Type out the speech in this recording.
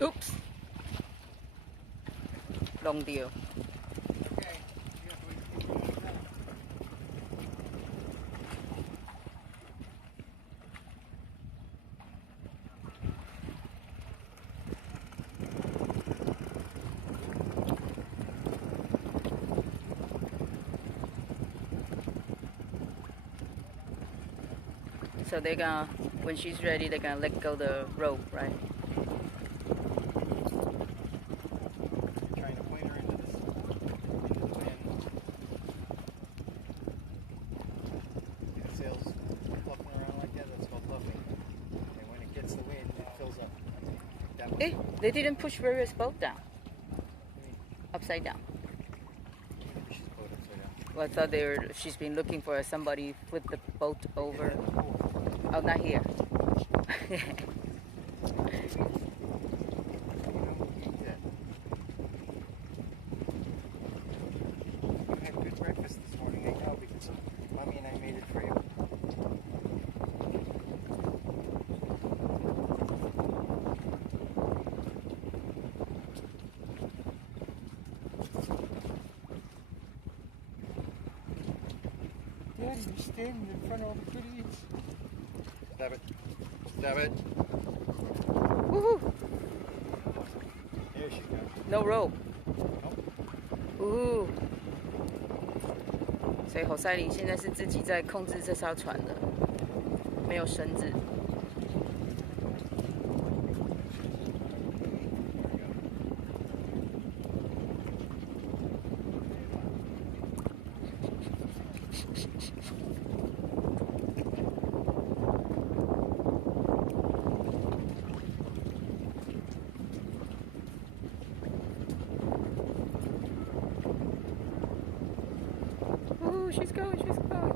Oops. Long deal. So they're gonna, when she's ready, they're gonna let go the rope, right? Trying to point her into the wind. See the sails fluffing around like that? That's called fluffing. And when it gets the wind, it fills up. That one. Eh, they didn't push Rivers boat down. Upside down. She's boat upside down. Well, I thought they were, she's been looking for somebody flip the boat over. Oh, not here. You had good breakfast this morning, I know, because Mommy and I made it for you. Daddy, you're standing in front of all the good eats. Stop it. Stop it. Woohoo! There she goes. No rope. Nope. 呜，所以侯赛琳现在是自己在控制这艘船的，没有绳子。Ooh, she's going, she's going.